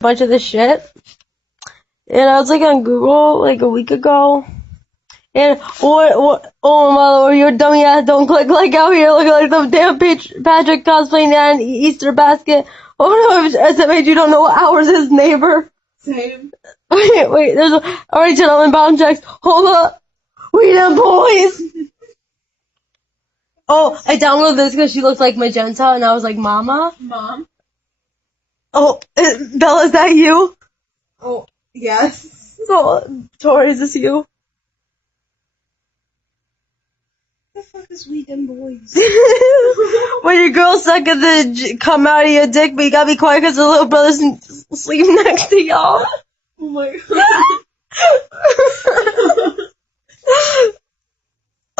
bunch of this shit. And I was like on Google like a week ago. And what, oh my lord, your dummy ass don't click like out here looking like some damn Patrick cosplaying that Easter basket. Oh no, SMH, you don't know what hours his neighbor. Same. Wait, there's already 10 on inbound checks. Hold up. We them boys. Oh, I downloaded this because she looks like Magenta, and I was like, Mama? Mom? Oh, Bella, is that you? Oh, yes. So, Tori, is this you? What the fuck is we them boys? When your girl suck at the come out of your dick, but you gotta be quiet because the little brother's sleeping next to y'all. Oh my god.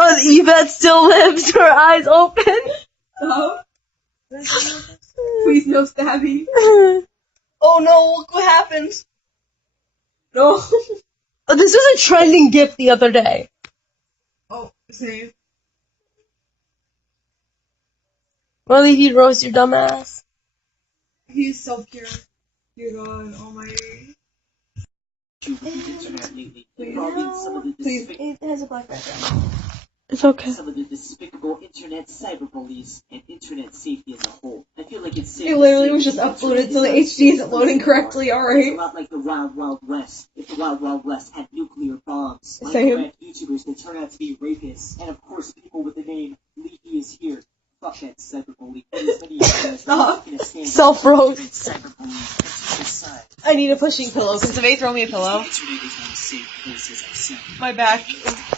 Oh, Yvette still lives, her eyes open. Oh. Please no stabby. Oh no, look what happened. No. Oh, this was a trending gift the other day. Oh, same. Really, he'd roast your dumb ass. He's so pure. Dear God, oh my. Please. It has a black background. It's okay. Some of the despicable internet cyberbullies and internet safety as a whole. I feel like it's safe. It literally was just uploaded, so the HD isn't loading correctly, It's a alright? lot like the Wild Wild West. If the Wild Wild West had nuclear bombs, Same. Minecraft YouTubers will turn out to be rapists, and of course people with the name Leafy is here. Fuck that cyberbully. As many of you guys are taking a stand Self-roast. against cyberbullying and suicide. I need a pushing pillow. Can somebody throw me a pillow? The internet is not a safe place, as I've said. My back,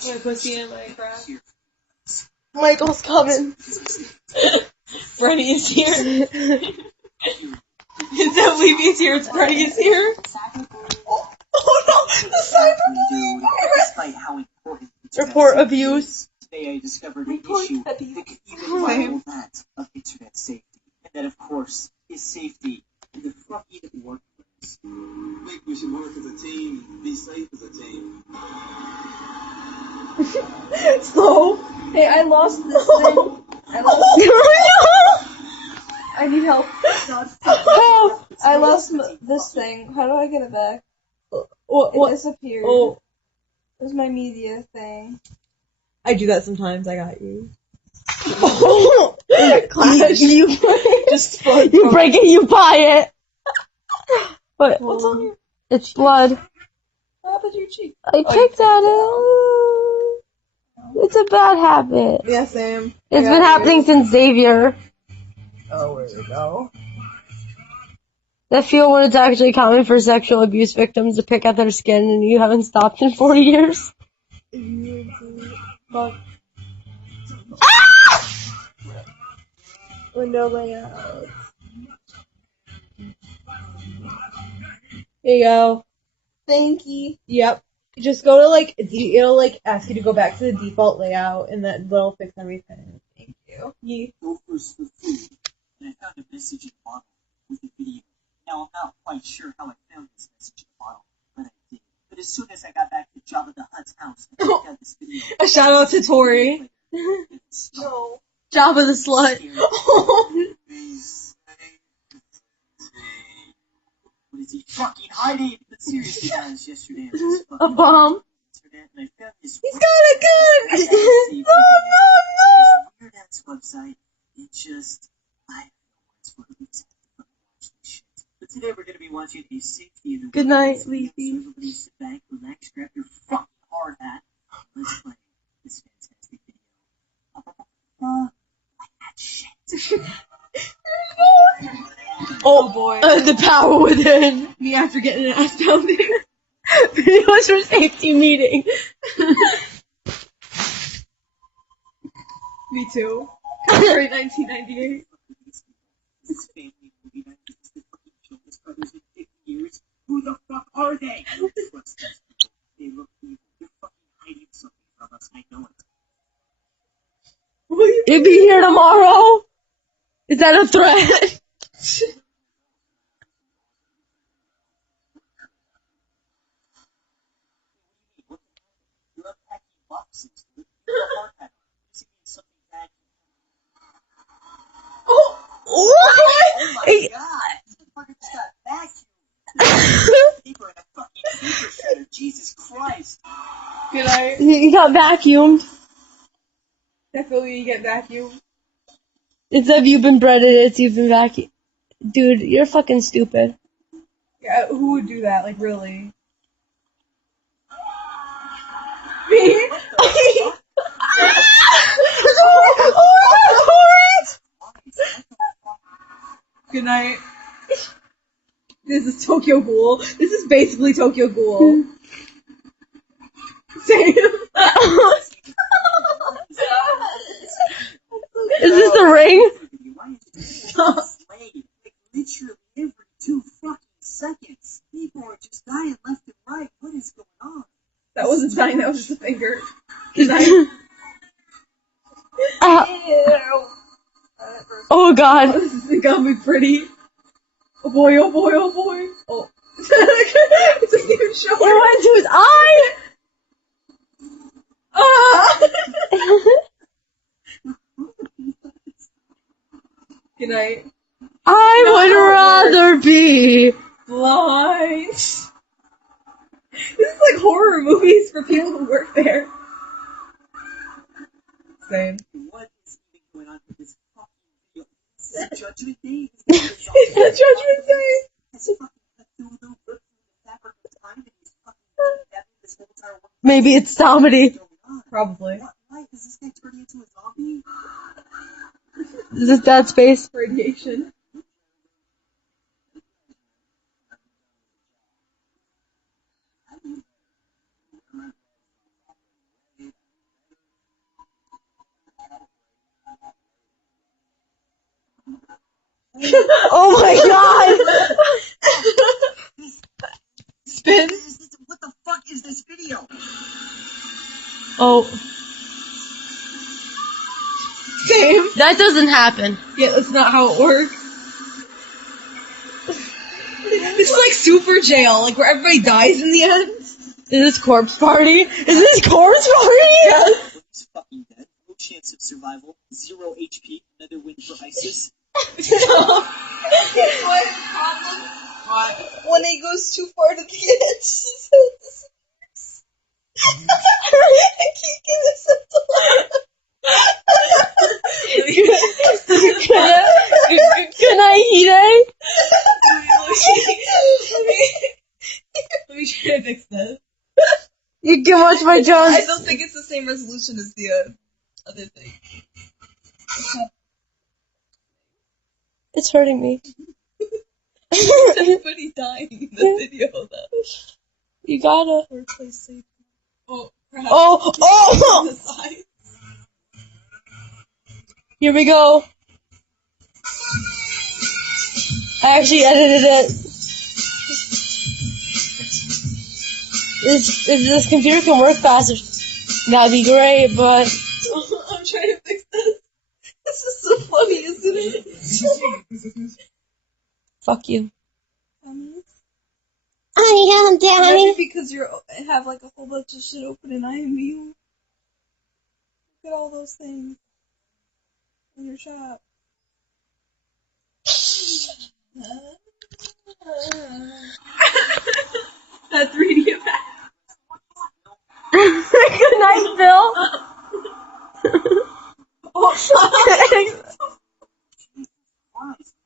my pussy, and my crap. Here. Michael's coming. Freddy is here. Instead of Levy is here, it's Freddy is here. Oh no, the cyberbullying Despite how important internet Report safety abuse. is, today I discovered an Report issue abuse. that could even rival that of internet safety. And that, of course, is safety in the fucking workplace. I think we should work as a team and be safe as a team. Slow. Hey, I lost this thing. I lost. I need help. I lost this thing. How do I get it back? What? It disappeared. Oh, It was my media thing. I do that sometimes. I got you. Clash. You Just fun. you break it, you buy it. But What's on here? it's blood. What happened to your cheek? I picked that up. It's a bad habit. Yeah, Sam. It's been happening since Xavier. Oh, where we go? That feel when it's actually common for sexual abuse victims to pick at their skin and you haven't stopped in 40 years. Fuck. Window layout. Here you go. Thank you. Yep. Just go to like it'll like ask you to go back to the default layout and that will fix everything. Thank you. Gophers for food, and I found a message in a bottle with a video. Now, I'm not quite sure how I found this message in a bottle, but I did. But as soon as I got back to Jabba the Hutt's house, I checked out this video. A shout out to Tori. No. Jabba the slut. What is he fucking hiding? But seriously, guys, yesterday I was A fucking bomb. on the internet, and I found this He's got a gun! no, weird ass website. It just, I have no words for it. We just have to fucking watch this shit. But today we're gonna be watching a safety in the Good night, workplace video, Leafy. so everybody sit back, relax, grab your fucking hard hat. Let's play this fantastic video. I got shit. Oh boy. The power within. Me after getting an ass pounding. Videos for safety meeting. Me too. Copyright 1998. This family movie night is the fucking Jonas Brothers in 50 years. Who the fuck are they? Trust these people. They look evil. They're fucking hiding something from us. I know it. You'll be here tomorrow? Is that a threat? You're unpacking boxes. You're a hard hat. This means something bad. What? Oh my god! This motherfucker just got vacuumed. Good night. You got vacuumed. Definitely you get vacuumed. Instead of you've been breaded, it's you've been vacuumed. Dude, you're fucking stupid. Yeah, who would do that? Like, really? Me? Good night. This is Tokyo Ghoul. This is basically Tokyo Ghoul. Same. Is this the ring? Like, literally every 2 fucking seconds. People are just dying left and right. What is going on? That wasn't dying, that was just a finger. Good night. Oh god. This is gonna be pretty. Oh boy, oh boy, oh boy. Oh. It doesn't even show It went to his eye! Ah! Good night. I would rather be Blind. This is like horror movies for people who work there. Same. What is even going on with this fucking video? This is Judgment Day? It's the Judgment Day. Has fucking Cthulhu ripped through the fabric of time and he's fucking having this whole entire world maybe it's comedy. going on? Probably. Why is this guy turning into a zombie? Is this Dead Space? Radiation. Oh my god! Spin. What the fuck is this video? Oh, Same. that doesn't happen. Yeah, that's not how it works. It's like Super Jail, like where everybody dies in the end. Is this Corpse Party? Is this Corpse Party? He's fucking dead. No chance of survival. 0 HP. Another win for ISIS. What? When it goes too far to the edge, I can't get myself to Good night, Hide. Let me try to fix this. You can watch my I Jones. don't think it's the same resolution as the other thing. It's hurting me. Everybody dying in the video, though. You gotta. Or play safe. Oh, perhaps Oh, on the oh! side. Here we go. I actually edited it. If this computer can work faster, that'd be great, but I'm trying to fix this. This is so funny, isn't it? fuck you. Maybe because you have like a whole bunch of shit open in IMU. Look at all those things in your shop. That 3D effect. Good night, Phil. Oh, Christ,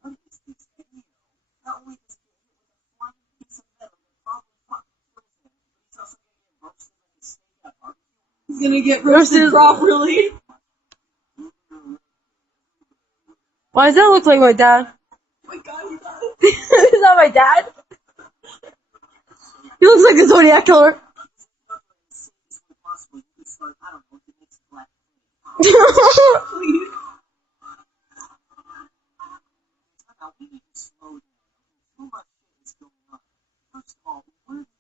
what is this video? Not only does he get hit with a flying piece of metal that probably fucking kills him, but he's also gonna get roasted like a steak at barbecue. he's gonna get roasted properly. Why does that look like my dad? Oh my god, he does. Is that my dad? He looks like the Zodiac Killer. Possible, you could start, I don't know, the next black Please. Now, we need to slow down. So much shit is going on. First of all, where do these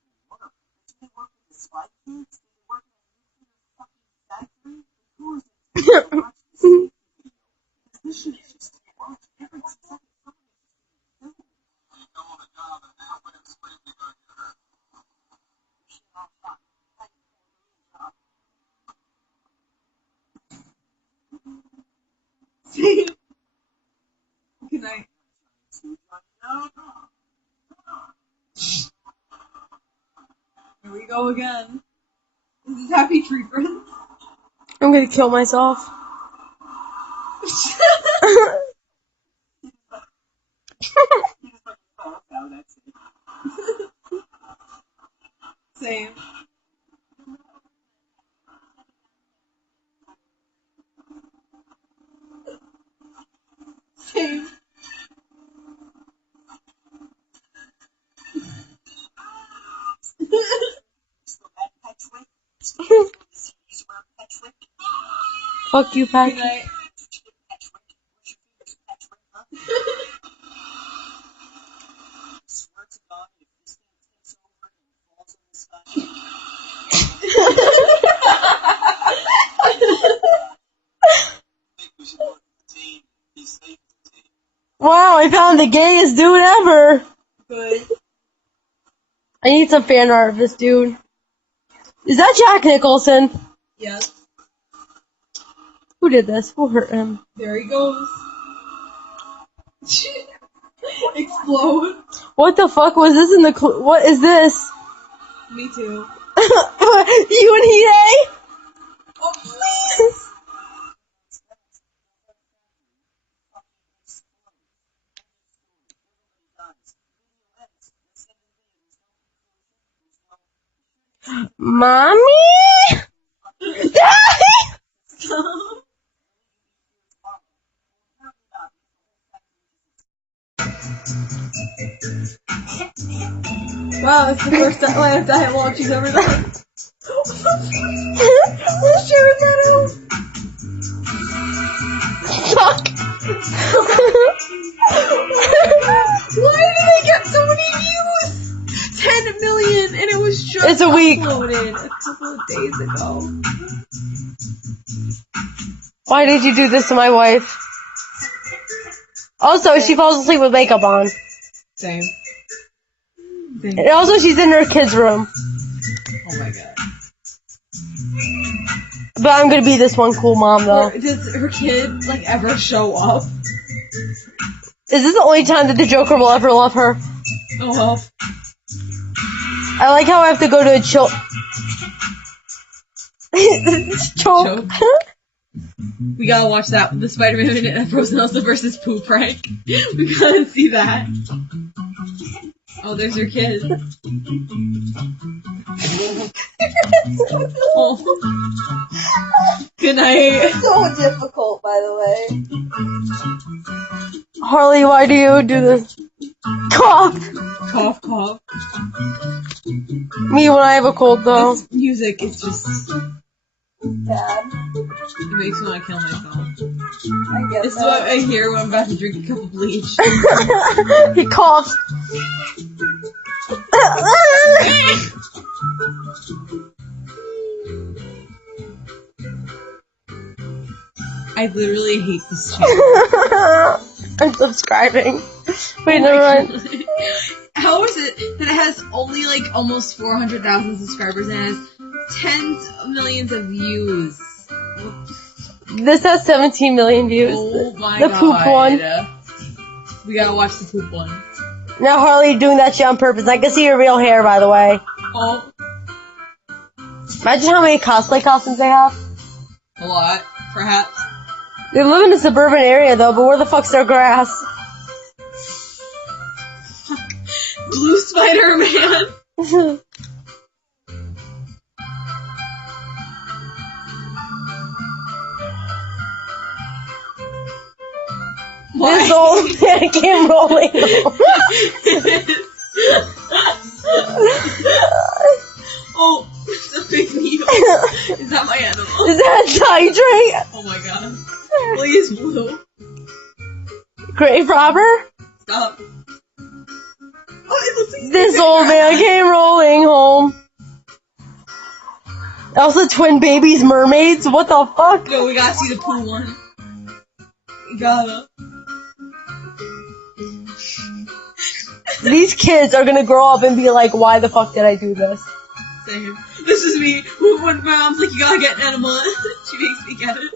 people work? Do they work in the spy kids? Do they work in a nuclear fucking factory? Who is it to watch this video? Because this shit is just too much. Every second, somebody is just being Good night. Here we go again. This is Happy Tree Friends. I'm gonna kill myself. Oh, that's it. Same. Same. Fuck you, Good Patrick. night. Swear to God, if this thing takes over and falls on this guy. I think we should work as a team. Be safe as a team. Wow, I found the gayest dude ever. Good. I need some fan art of this dude. Is that Jack Nicholson? Yes. Who did this? Who hurt him? There he goes. Explode. What the fuck was this in the what is this? Me too. You and he, eh? Oh, please. Mommy? Daddy? Wow, it's the first line of dialogue she's ever done. Let's share that out. Fuck. Why did they get so many views? 10 million, and it was just It's a week. uploaded a couple of days ago. Why did you do this to my wife? Also, she falls asleep with makeup on. Same. And also, she's in her kid's room. Oh my god. But I'm gonna be this one cool mom, though. Does her kid, like, ever show up? Is this the only time that the Joker will ever love her? Oh well. I like how I have to go to a choke. Choke. We gotta watch that, the Spider-Man and Frozen Elsa versus Pooh prank. We gotta see that. Oh, there's your kid. Oh. Good night. So difficult, by the way. Harley, why do you do this? Cough! Cough, cough. Me when I have a cold, though. This music is just... Bad. It makes me want to kill myself. I get This is that. what I hear when I'm about to drink a cup of bleach. He coughs. I literally hate this channel. I'm subscribing. Wait, never mind. How is it that it has only like almost 400,000 subscribers and has tens of millions of views? This has 17 million views. Oh my The god. poop one. We gotta watch the poop one. Now Harley doing that shit on purpose. I can see your real hair, by the way. Oh, Imagine how many cosplay costumes they have. a lot, perhaps. They live in a suburban area, though, but where the fuck's their grass? Blue Spider-Man. This old man came rolling. Oh, it's a big needle. Is that my animal? Is that Hydrate? Oh my god. Please, Blue. Grave robber? Stop. Oh, it looks like This old man came rolling home. Also, twin babies, mermaids. What the fuck? No, we gotta see the pool one. We gotta. These kids are gonna grow up and be like, why the fuck did I do this? Same. This is me. When my mom's like, you gotta get an enema, she makes me get it.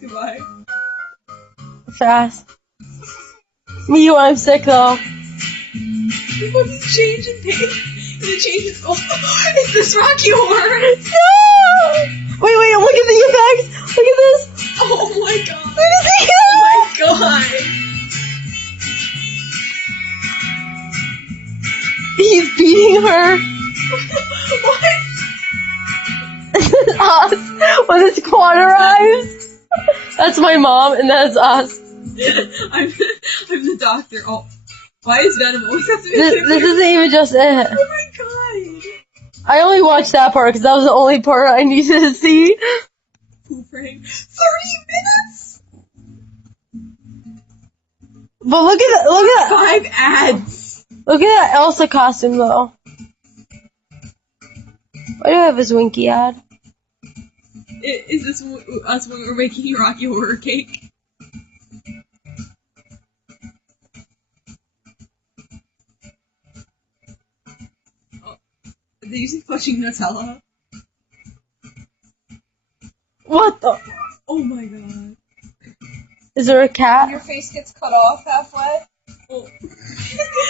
Goodbye. Fast. Me when I'm sick, though. What's his change in pace? The change is it's this Rocky Horror. No! Wait, look at the effects. Look at this. Oh my god. Look at the Oh my god. He's beating her. What? This is us when the squad arrives. That's my mom, and that's us. I'm the doctor. Oh, why is Venom always have to be This isn't even just it. Oh my god. I only watched that part because that was the only part I needed to see. Poop ring. 30 minutes. But look at that. 5 ads. Look at that Elsa costume though. Why do I have a Zwinky ad? Is this us when we're making Rocky Horror cake? Oh, are they using fudging Nutella? What the? Oh my god. Is there a cat? Your face gets cut off halfway. Oh,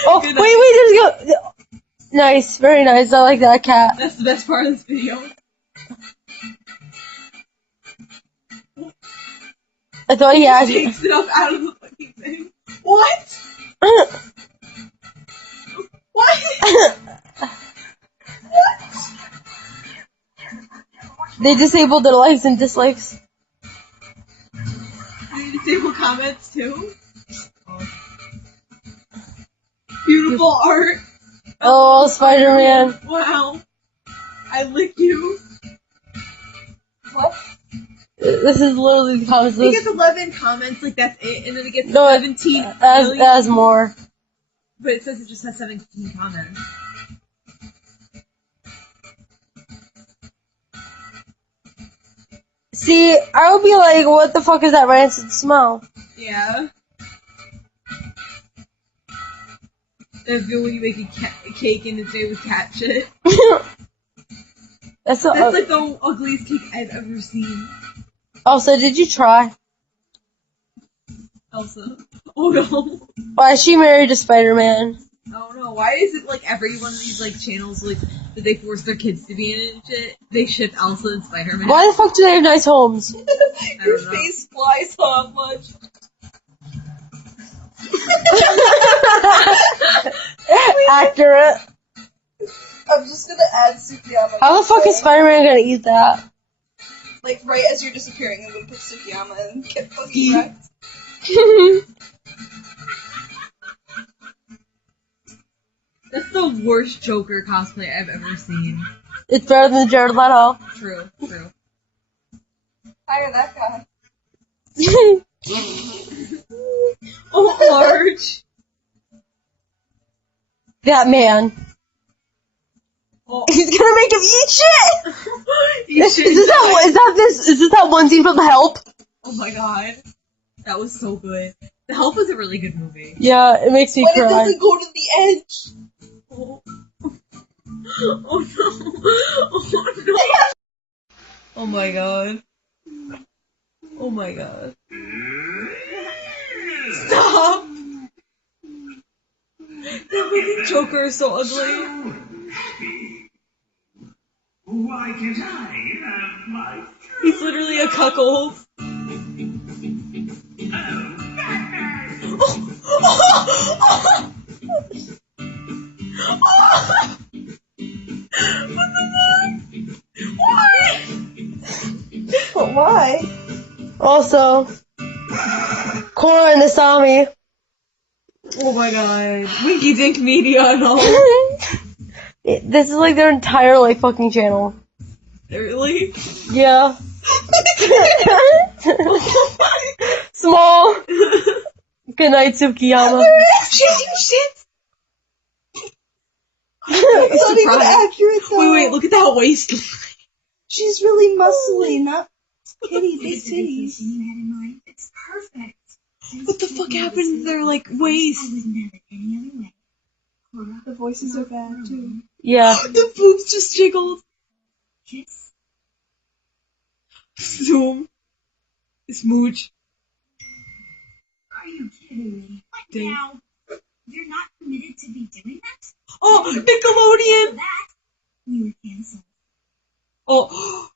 Oh, Good wait, there's go. Nice, very nice. I like that cat. that's the best part of this video. I thought he He had. takes it up out of the fucking thing. What? What? They disabled their likes and dislikes. They disable comments too? Oh. Beautiful art. Oh, Spider-Man. Wow. I lick you. What? This is literally the comments. It gets 11 comments, like that's it, and then it gets No, 17 as million. more. But it says it just has 17 comments. See, I would be like, what the fuck is that rancid smell? Yeah. That's good when you make a cake and it's made with cat shit. That's That's like the ugliest cake I've ever seen. Also, did you try? Elsa. Oh no. Why is she married to Spider-Man? Oh no. Why is it like every one of these like channels like that they force their kids to be in it and shit? They ship Elsa and Spider-Man. Why the fuck do they have nice homes? Your know. face flies so much. Accurate. I'm just gonna add Sukiyama. How the fuck is Spider-Man gonna eat that? Like, right as you're disappearing, I'm gonna put Sukiyama and get fucking wrecked. That's the worst Joker cosplay I've ever seen. It's better than Jared Leto. True. True. Hire that guy. Oh, Marge. That man. Oh. He's gonna make him eat shit! You should Is this that one scene from The Help? Oh my god. That was so good. The Help was a really good movie. Yeah, it makes me When it cry. doesn't go to the edge. Oh, oh no. Oh no. Oh my god. Oh my god. Stop! That fucking Joker is so ugly. Why can't I have my... He's literally a cuckold. But why? Also, Cora and Asami. Oh my god. Winky Dink Media and all. This is like their entire like fucking channel. Really? Yeah. Small. Good night, Tsukiyama. Shit! It's Not even surprising. accurate though. Wait, look at that waistline. She's really muscly, not kitty big titties. It's perfect. What the fuck happened to their, like, waist? I wouldn't have it any other way. Cora, The voices are bad too. Yeah. The boobs just jiggled. kiss. Zoom. Smooch. Are you kidding me? What Dang. now? You're not permitted to be doing that? Oh, Nickelodeon! That, we were canceled. Oh,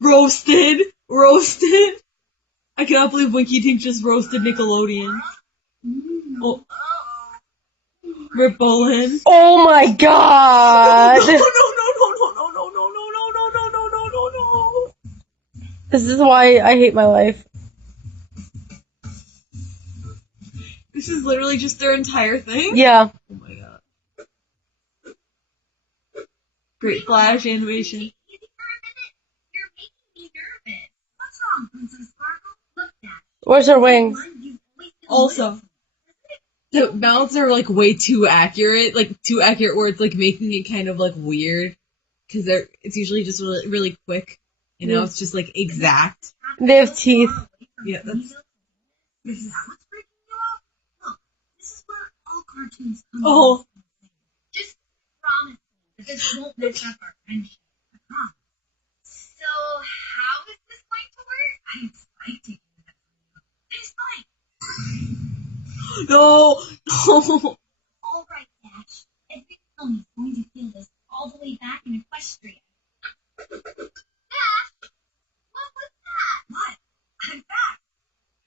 roasted. Roasted. I cannot believe Winky Dink just roasted Nickelodeon. Oh, Rip Bolin. Oh my god! No, no, no, no, no, no, no, no, no, no, no, no, no, no. This is why I hate my life. This is literally just their entire thing? Yeah. Oh my god. Great Flash animation. Easy for a minute. You're making me nervous. What's wrong, Princess Sparkle? Look, Dash. Where's her wings? One you've always been Also, with. the mounts are like way too accurate. Like, too accurate where it's like making it kind of like weird. Because it's usually just really, really quick. You know, it's just like exact. They have teeth. Yeah, that's. Is that what's freaking you out? Look, this is where all cartoons come Oh. from. Just promise me that this won't mess up our friendship. I promise. So, how is this going to work? I like taking that from you. It's fine. No! No! All right, Dash. Every film is going to feel this all the way back in Equestria. Dash! What was that? What? I'm back.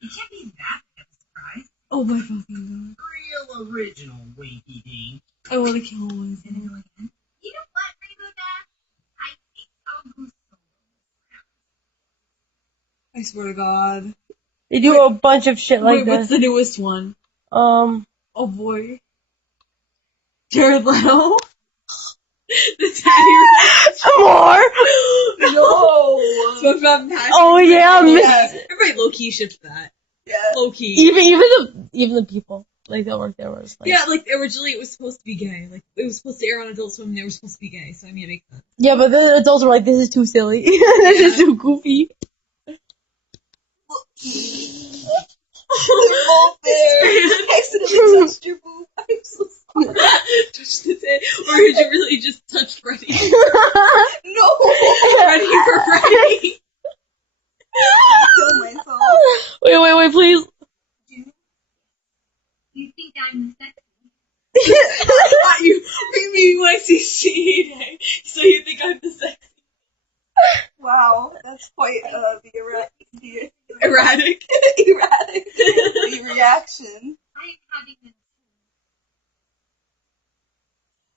It can't be that big of a surprise. Oh my fucking Real original, Winky Dink. god. I wanna kill him. Is it gonna go again? You know what, Rainbow Dash? I think I'll go solo this round. I swear to god. They do a bunch of shit like Wait, what's this. the newest one? Um, Oh boy. Jared Leto? The Tatty more! No! SpongeBob Patrick. Oh yeah, Yeah, everybody low-key shipped that. Yeah. Low-key. even the people, like, that work there was like... Yeah, like, originally it was supposed to be gay. Like, it was supposed to air on Adult Swim and they were supposed to be gay, so I mean, it makes sense. Yeah, but the adults were like, this is too silly. This is too goofy. They're both there. Accidentally touched your boob. I'm so sorry. Touch the tit. Or did you really just touch Freddy? No. Freddy for Freddy. Kill myself. Wait, please. You think I'm the sexy? You when I see CA, so you think I'm the sexy. Wow, that's quite the Erratic. erratic reaction. I'm having this.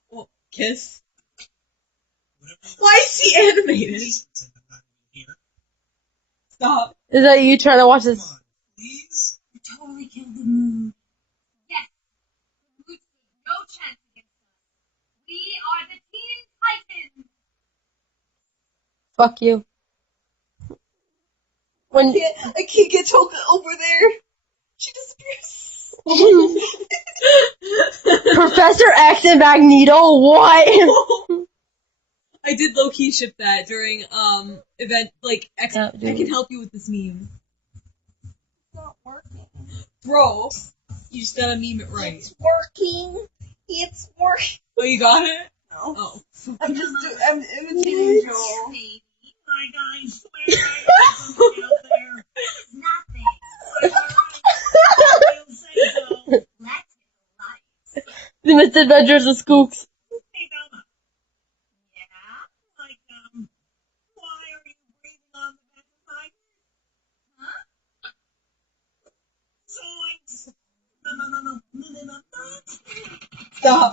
Well, kiss. Why is he animated? Stop. Is that you trying to watch this? Please? You totally killed the mood. Yes. The mood stood no chance against us. We are the Teen Titans. Fuck you. When I can't get Toka over there. She disappears. Professor X and Magneto, what? I did low key ship that during event like X. Yeah, I dude. can help you with this meme, It's not working. bro. You just gotta meme it right. It's working. It's working. Oh, you got it? No. Oh. I'm imitating Joel. Baby. Like I swear I have something out there. Nothing. You'll say so. Let's get lights. The Misadventures of Skooks. Hey, Velma. Yeah? Like, why are you breathing on the back of my head? Huh? Zoinks. No. Stop.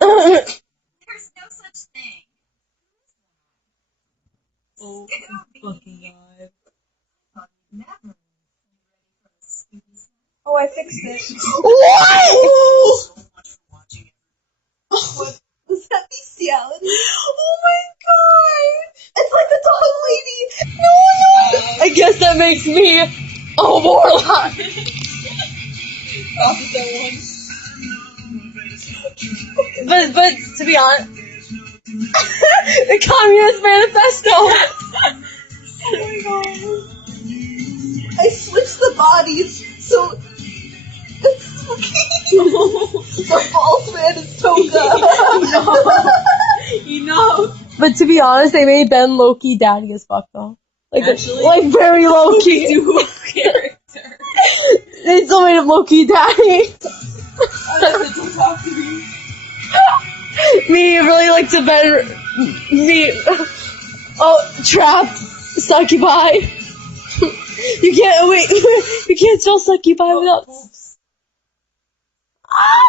There's no such thing. Oh fucking god. Never. Oh, I fixed it. What? So much for watching it. What? Was that bestiality? Oh my god! It's like the dog lady! No! I guess that makes me a warlock. Opposite one. But to be honest, the Communist Manifesto. Oh my god. I switched the bodies, so it's the false man is Toka. Enough. But to be honest, they made Ben low-key daddy as fuck though. Like, Actually? like very low-key. Do character. They still made him low-key daddy. Don't talk to me. Me really like to bend. Me. Oh, trapped. Succubi. You can't wait. You can't spell succubi without. Ah!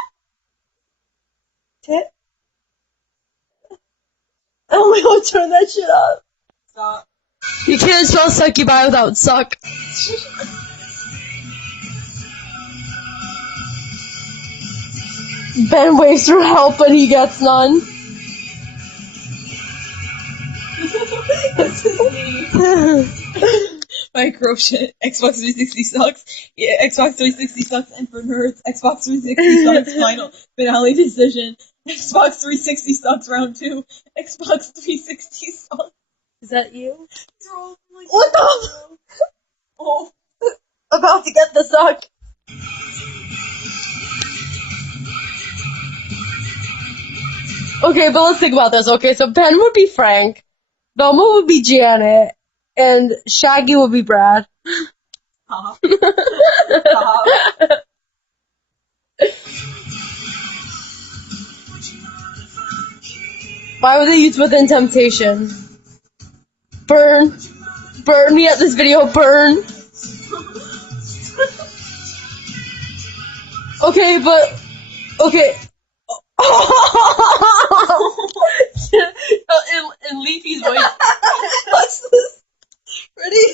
Tit. Oh my god, turn that shit up. Stop. You can't spell succubi without suck. Ben waits for help, but he gets none. This is me. Micro shit. Xbox 360 sucks. Yeah, Xbox 360 sucks. And for nerds, Xbox 360 sucks. Final finale decision. Xbox 360 sucks. Round 2. Xbox 360 sucks. Is that you? They're all like, What the? oh, About to get the suck. Okay, but let's think about this. Okay, so Ben would be Frank, Velma would be Janet, and Shaggy would be Brad. stop. Stop. Why would they use Within Temptation? Burn. Burn me at this video, burn. Okay, but... Okay. in Leafy's voice. What's this? Ready?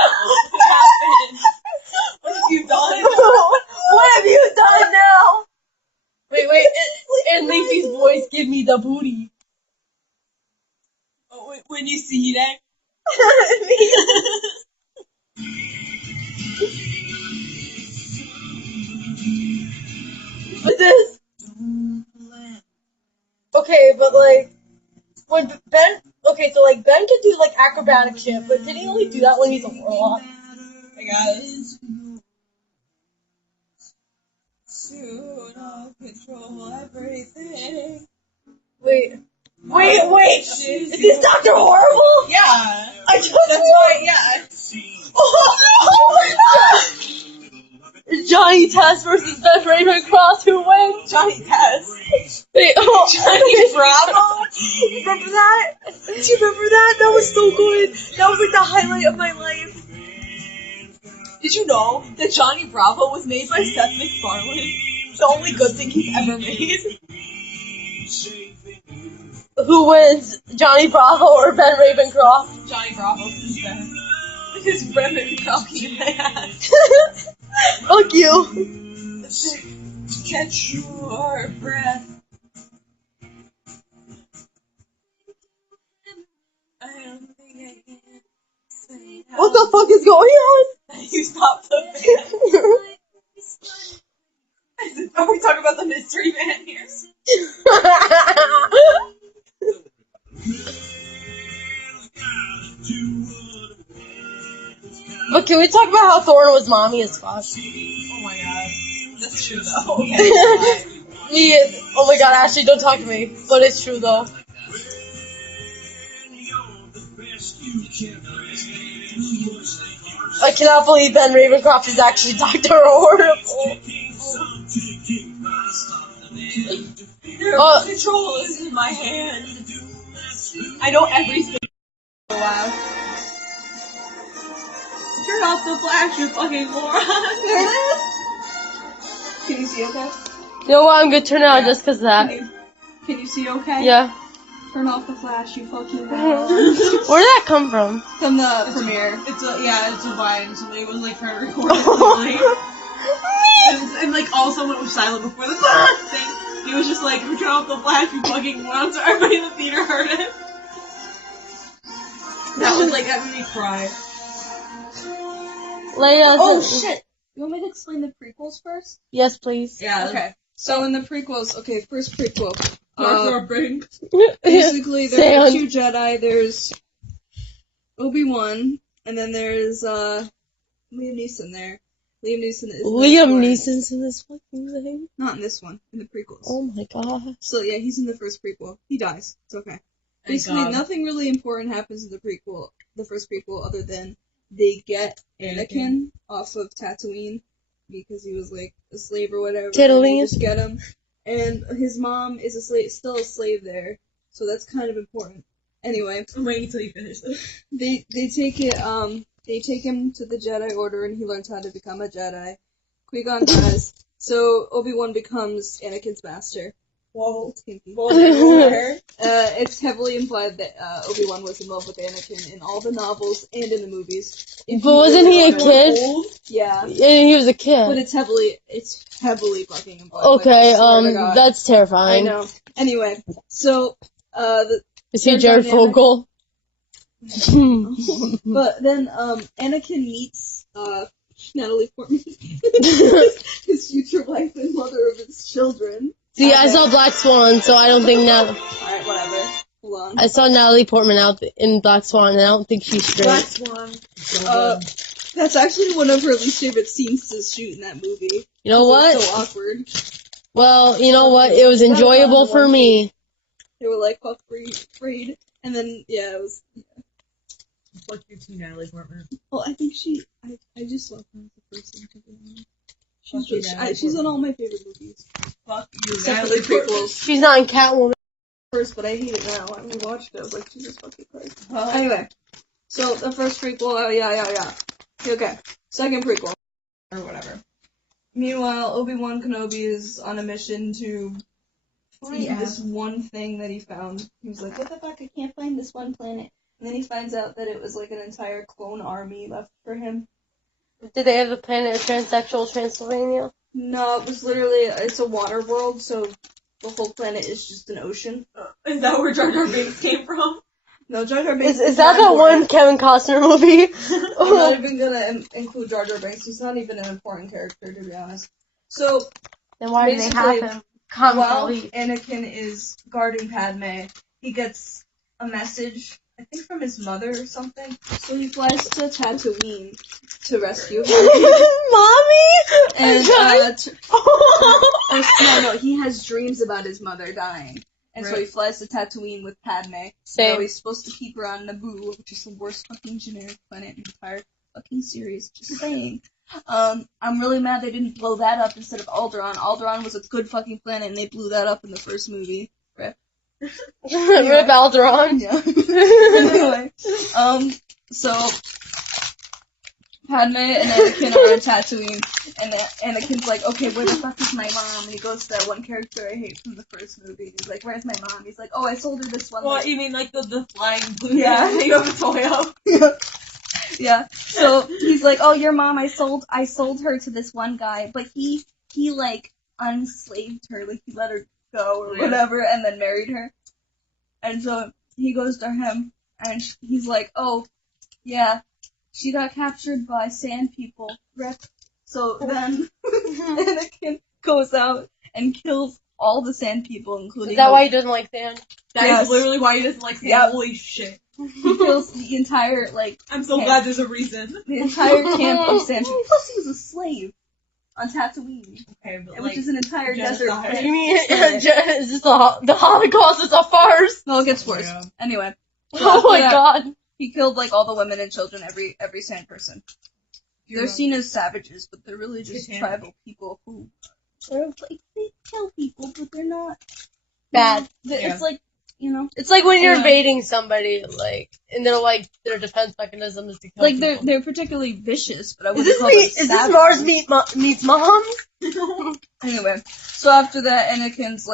What happened? What have you done? What have you done now? Wait, in Leafy's voice, give me the booty. Oh, when you see that. What's this? Okay, but like, when Ben, okay, so like Ben can do like acrobatic shit, but did he only do that when he's a warlock? I guess. Soon I'll control everything. Wait, Is is this Dr. Horrible? Yeah. I just That's why, yeah. Oh my god! Johnny Test versus Ben Ravencroft, who wins? Johnny Test. Wait, oh. Johnny Bravo? Remember that? Do you remember that? That was so good. That was like the highlight of my life. Did you know that Johnny Bravo was made by Seth MacFarlane? The only good thing he's ever made. Who wins, Johnny Bravo or Ben Ravencroft? Johnny Bravo is better. Because Brendan Crocky ass. Fuck you. Catch your breath. I don't think I can say What the fuck is going on? You stopped the band. Are we talking about the mystery man here? But can we talk about how Thorne was mommy as fuck? Oh my god. That's true though. Okay. Oh my god, Ashley, don't talk to me. But it's true though. I cannot believe Ben Ravencroft is actually Dr. Horrible. Their control is in my hand. I know everything. Wow. Turn off the flash, you fucking moron. There it is. Can you see okay? You know what? I'm gonna turn it on just because of that. Can you see okay? Yeah. Turn off the flash, you fucking moron. Where did that come from? From the premiere. It's a Vine. Somebody was like trying to record it. And like all someone was silent before the thing. He was just like, turn off the flash, you fucking moron. So everybody in the theater heard it. That made me cry. Leia. Oh shit! You want me to explain the prequels first? Yes, please. Yeah. Okay. So in the prequels, first prequel. Binks. Basically, there are Sand. two Jedi. There's Obi-Wan, and then there's Liam Neeson there. Liam Neeson is Liam Neeson's in this fucking thing. not in this one, in the prequels. Oh my god. So yeah, he's in the first prequel. He dies. It's okay. Basically, God. nothing really important happens in the first prequel, other than they get Anakin off of Tatooine, because he was like a slave or whatever. Tiddly. And they just get him, and his mom is still a slave there, so that's kind of important. Anyway, I'm waiting until you finish this. they take him to the Jedi Order, and he learns how to become a Jedi. Qui-Gon dies, so Obi-Wan becomes Anakin's master. Whoa. Kinky. Whoa. It's heavily implied that Obi-Wan was in love with Anakin in all the novels and in the movies. But wasn't he a kid? Yeah. Yeah, he was a But kid. it's heavily fucking implied. Okay, like, I swear to God. that's I terrifying. know. Anyway, so, Is he their Jared dynamic- Fogle? But then, Anakin meets, Natalie Portman, his future wife and mother of his children. See, I saw Black Swan, so I don't think Alright, whatever. Hold on. I saw Natalie Portman out in Black Swan, and I don't think she's straight. Black Swan. That's actually one of her least favorite scenes to shoot in that movie. You know what? It's so awkward. Well, you know what? It was enjoyable for me. They were like, fuck Freed. And then, yeah, it was... Fuck you too, Natalie Portman. Well, I think I just love her as a person, to be honest. Fuck you, Natalie She's in Portman. all my favorite movies. Fuck you, Except for Natalie the Portman. prequels. She's not in Catwoman. First, but I hate it now. I rewatched it. I was like, Jesus fucking Christ. Well, Anyway, so the first prequel, yeah. Okay, second prequel. Or whatever. Meanwhile, Obi-Wan Kenobi is on a mission to find this one thing that he found. He was like, what the fuck, I can't find this one planet. And then he finds out that it was like an entire clone army left for him. Did they have the planet of transsexual Transylvania? No, it was literally, it's a water world, so the whole planet is just an ocean. is that where Jar Jar Binks came from? No, Jar Jar Binks Is that not that one important. Kevin Costner movie? I'm not even gonna include Jar Jar Binks. He's not even an important character, to be honest. So, Then why did they Basically, have him? Comic while relief. Anakin is guarding Padme, he gets a message, I think from his mother or something. So he flies to Tatooine to rescue her. Mommy? And, no, he has dreams about his mother dying. And so he flies to Tatooine with Padme. Same. So he's supposed to keep her on Naboo, which is the worst fucking generic planet in the entire fucking series. Just saying. I'm really mad they didn't blow that up instead of Alderaan. Alderaan was a good fucking planet, and they blew that up in the first movie. Rip. Rip Alderaan. Yeah. Anyway, so Padme and Anakin are on Tatooine, and Anakin's like, okay, where the fuck is my mom? And he goes to that one character I hate from the first movie. And he's like, where's my mom? He's like, oh, I sold her this one. What, you mean like the flying blue? Yeah. You have a toy up. Yeah. So he's like, oh, your mom, I sold her to this one guy, but he like unslaved her, like he let her go or whatever, and then married her. And so he goes to him, and he's like, oh, yeah, she got captured by sand people. Rip. So then Anakin goes out and kills all the sand people, including. Is that why he doesn't like sand? That Yes. is literally why he doesn't like sand. Yep. Holy shit. he kills the entire I'm so camp. glad there's a reason. The entire camp of sand people. Plus, he was a slave on Tatooine, Okay, but which is an entire genocide. desert. What What do you mean? Is this the Holocaust is a farce? No, it gets worse. Yeah. Anyway. So Oh after my that, god. He killed all the women and children, every sand person. They're seen as savages, but they're really just Satanic. tribal people who they're they kill people, but they're not Bad. It's like, It's like when you're Yeah. invading somebody, and their defense mechanism is to kill like people. they're particularly vicious, but I Is wouldn't this call them is this savages. Mars meets Mom? Anyway, so after that, Anakin's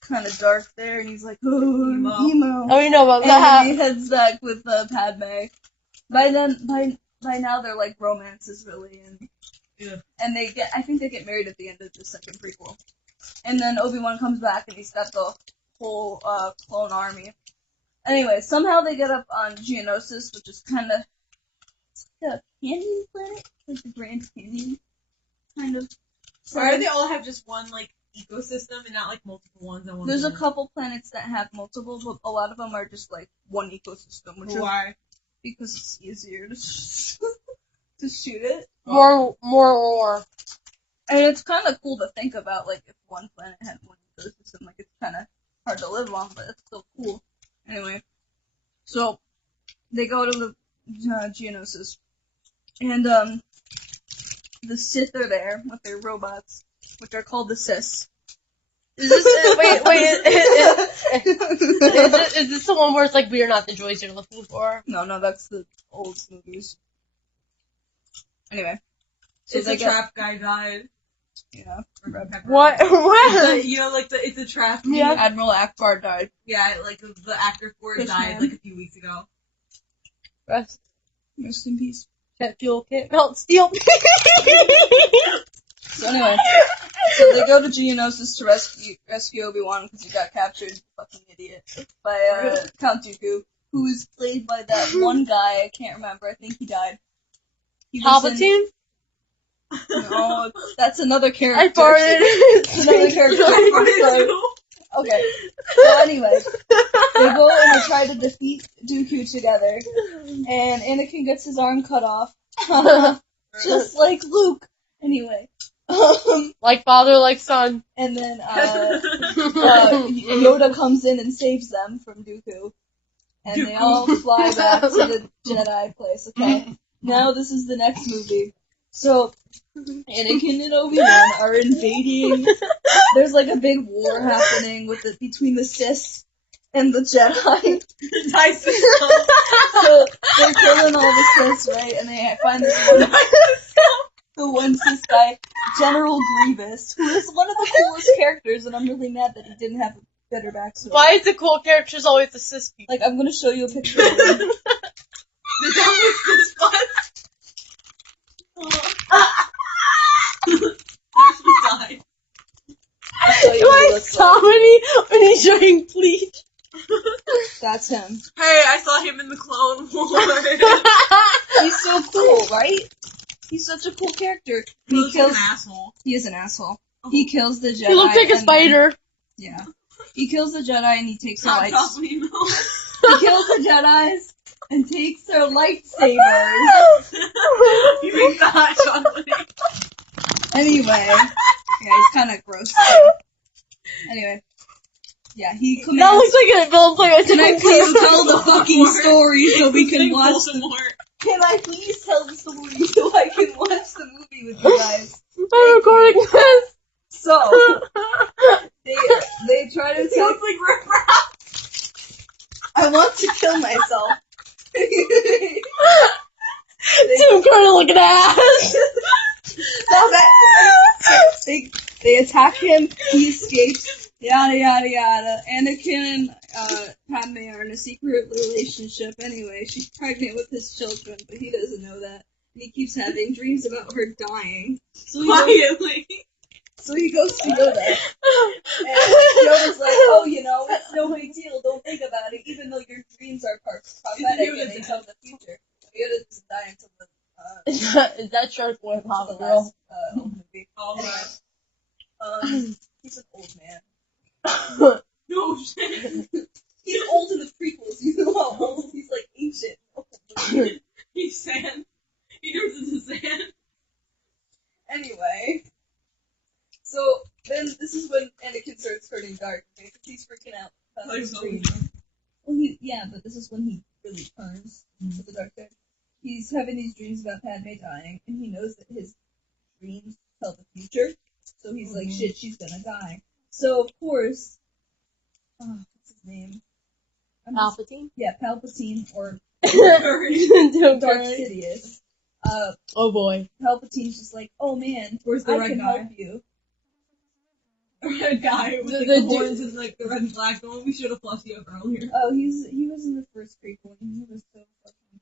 kind of dark there, and he's like, oh, emo. Oh, you know about And that. he heads back with Padme. By now they're like romances really, and I think they get married at the end of the second prequel. And then Obi-Wan comes back and he's got the whole clone army. Anyway, somehow they get up on Geonosis, which is kind of like a canyon planet, like the Grand Canyon, kind of. Why do they all have just one ecosystem and not multiple ones on one? There's a planet? couple planets that have multiple, but a lot of them are just one ecosystem, which is Why? because it's easier to to shoot it. More. I mean, it's kind of cool to think about, if one planet had one ecosystem, it's kind of hard to live on, but it's still cool. Anyway, so they go to the Geonosis, and the Sith are there with their robots, which are called the Sis. Is this is this the one where it's like we are not the droids you're looking for? No, that's the old movies. Anyway. So It's they a get, trap guy died. yeah. Red Pepper. What? What? You know, like it's a trap. Yeah. Admiral Akbar died. Yeah, like the actor for it Chris died Mann. like a few weeks ago. Rest. Rest in peace. Jet fuel can't melt steel. So anyway, so they go to Geonosis to rescue Obi-Wan because he got captured, fucking idiot, by Count Dooku, who is played by that one guy, I can't remember, I think he died. He was Palpatine? No, that's another character. I farted. It's another character. Sorry. Okay, so anyway, they go and they try to defeat Dooku together, and Anakin gets his arm cut off, just like Luke. Anyway, Like father, like son. and then Yoda comes in and saves them from Dooku, and they all fly back to the Jedi place. Okay, now this is the next movie. So Anakin and Obi-Wan are invading. There's like a big war happening between the Sith and the Jedi. So they're killing all the Siths, right? And they find this one Sith guy, General Grievous, who is one of the coolest characters, and I'm really mad that he didn't have a better backstory. Why is the cool characters always the cis people? Like, I'm gonna show you a picture of him. The devil is this butt. Actually died. I'll show you what he Like looks like. comedy when he's showing bleach. That's him. Hey, I saw him in the Clone Wars. He's so cool, right? He's such a cool character. He He looks like kills. an asshole. He is an asshole. He kills the Jedi. He looks like a and spider. then- yeah. He kills the Jedi and he takes their Stop lights. talking to me, Mel. He kills the Jedis and takes their lightsabers. You make the hot chocolate. Anyway. Yeah, he's kind of gross. Anyway. Yeah, he That commands. looks like a villain like a Can I please tell the fucking Voldemort. story so we can Like watch the Voldemort. Can I please tell the story so I can watch the movie with you guys? I'm recording this. So, they try to He attack. looks like Rip Rap. I want to kill myself. Tim Curry looking ass. Stop it! They attack him, he escapes, yada yada yada. Anakin and Padme are in a secret relationship anyway. She's pregnant with his children, but he doesn't know that. And he keeps having dreams about her dying. So Quietly. he goes to Yoda. And Yoda's like, oh, it's no big deal, don't think about it, even though your dreams are prophetic and they tell the future. Yoda doesn't die until the Is that Shark Boy Papa the Girl? last old movie. Oh, He's an old man. no shit. He's old in the prequels. You know how old? He's like ancient. He's sand. He turns into sand. Anyway. So, then this is when Anakin starts turning dark, okay? Because he's freaking out about Like his so. dreams. Well, but this is when he really turns to the dark side. He's having these dreams about Padme dying, and he knows that his dreams tell the future. So he's like, shit, she's gonna die. So, of course, what's his name? Palpatine? Yeah, Palpatine, or Tim Darth Curry. Sidious. Oh boy. Palpatine's just like, oh man, Where's the I red can guy? help you. The red guy with The the dude- horns and like the red and black one. We should have flushed you up earlier. Oh, he was in the first prequel, and he was so fucking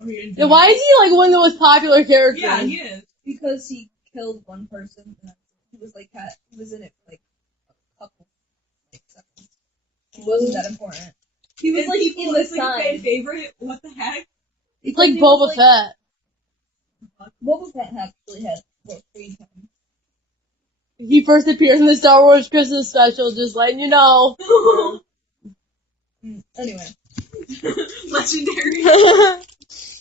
Oh, he didn't Then do why it. is he like one of the most popular characters? Yeah, he is. because he killed one person, and he was like he was in it for like a couple seconds. He wasn't that important. He was And like people, in the it's like a fan sign. favorite. What the heck? It's like Because he was, Boba like- Fett. Boba Fett actually had more screen time. He first appears in the Star Wars Christmas special, just letting you know. Anyway. Legendary.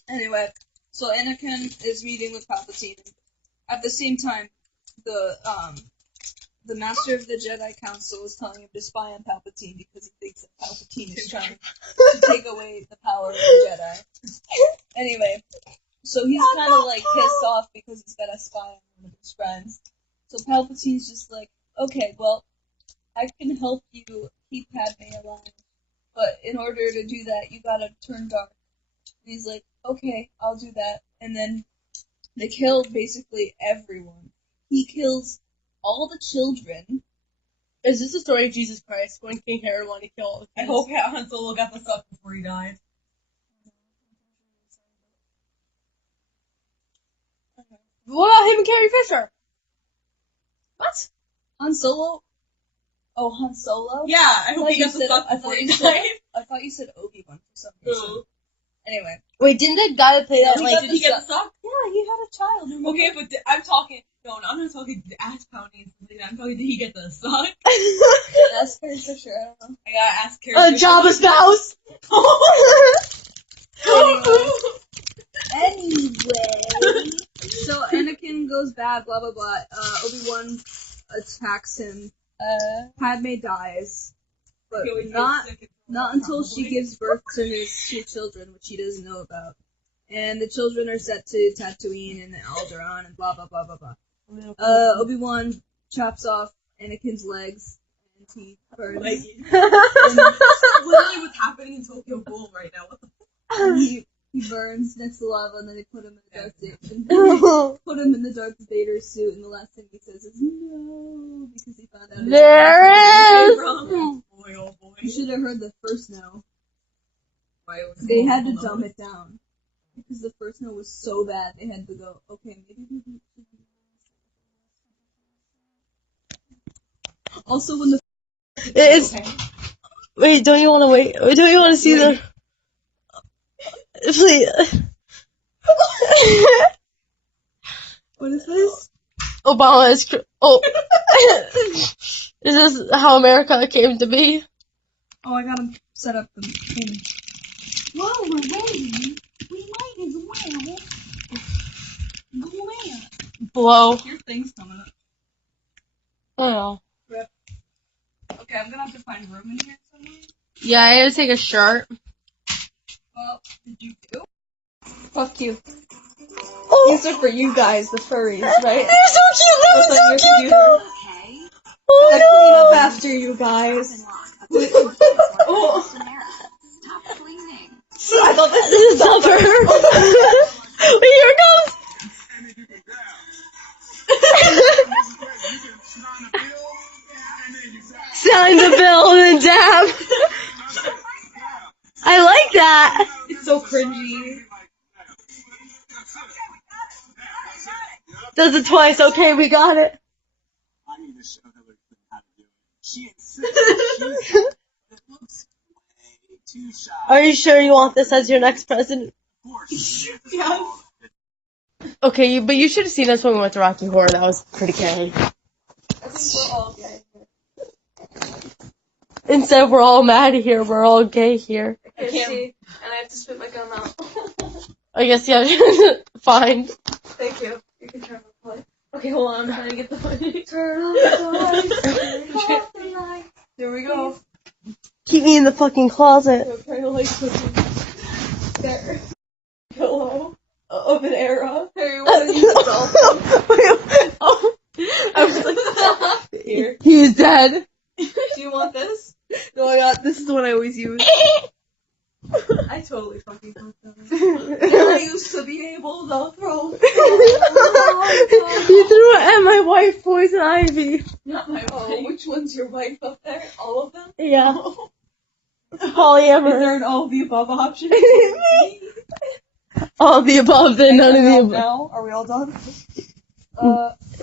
Anyway, so Anakin is meeting with Palpatine. At the same time, the Master of the Jedi Council is telling him to spy on Palpatine because he thinks that Palpatine is trying to take away the power of the Jedi. Anyway, So he's kind of like pissed off because he's got a spy on one of his friends. So Palpatine's just like, okay, well, I can help you keep Padme alive, but in order to do that, you gotta turn dark. And he's like, okay, I'll do that. And then they kill basically everyone. He kills all the children. Is this the story of Jesus Christ when King Herod wanted to kill all the I kids? hope Han Solo got the suck before he died. What about him and Carrie Fisher? What? Han Solo? Oh, Han Solo? Yeah, I hope thought he you got the said- suck I before thought he you said- died. I thought you said Obi-Wan for some reason. No. Anyway. Wait, didn't the guy that played that Did like he get the suck? Yeah, he had a child. Remember? Okay, but I'm talking. No, I'm not talking ass pounding and something like that. I'm talking, did he get the suck? That's Carrie Fisher, I don't know. I gotta ask Carrie. Jabba's spouse? Anyway. So Anakin goes bad, blah blah blah. Obi-Wan attacks him. Padme dies. But not until she gives birth to his 2 children, which he doesn't know about. And the children are sent to Tatooine and Alderaan and blah blah blah blah blah. Obi-Wan chops off Anakin's legs and he burns. Literally what's happening in Tokyo Ghoul right now. What the And he burns next to lava, and then they put him in the Darth Vader. Put him in the Darth Vader suit, and the last thing he says is no, because he found out. There is! boy, oh boy. You should have heard the first no. Why was They had to no? dumb it down because the first no was so bad. They had to go, okay, maybe we should. Also, when the It's. Wait, don't you want to wait? Don't you want to see the. Please. what is this? Obama is. Oh. Is this how America came to be? Oh, I gotta set up the thing. While we're waiting, we might as well glare. Blow. Your thing's coming up. I don't know. Okay, I'm gonna have to find room in here somewhere. Yeah, I had to take a shirt. Well, did you do? Fuck you. Oh! These are for you guys, the furries, right? They're so cute! What's on your They're so cute! computer? Oh, I clean up after you guys. Oh. I thought This is Silver. Wait, here it goes. Sign the bill and then dab. I like that. It's so cringy. Does it twice. Okay, we got it. I need to show Hillary Clinton how to do it. She insists she's it looks way too shy. Are you sure you want this as your next president? Of course. Yes. Okay, but you should have seen us when we went to Rocky Horror. That was pretty gay. I think we're all gay. Instead, we're all mad here. We're all gay here. I can't see, and I have to spit my gum out. I guess, yeah, fine. Thank you. You can turn the light. Okay, hold on. I'm trying to get the money. Turn off the lights. Turn off the lights. Here we go. Keep me in the fucking closet. I'm trying to like cooking. There. Pillow of an era. Hey, you want to use a dolphin? Oh, I was like, Here. he's dead. Do you want this? No, I got, this is the one I always use. I totally fucking want that. And I used to be able to throw. You threw it at my wife, Poison Ivy. Not my wife. Which one's your wife up there? All of them? Yeah. Is Polyamorous. there an all of the above option? All of the above, then none of the above. Now, are we all done?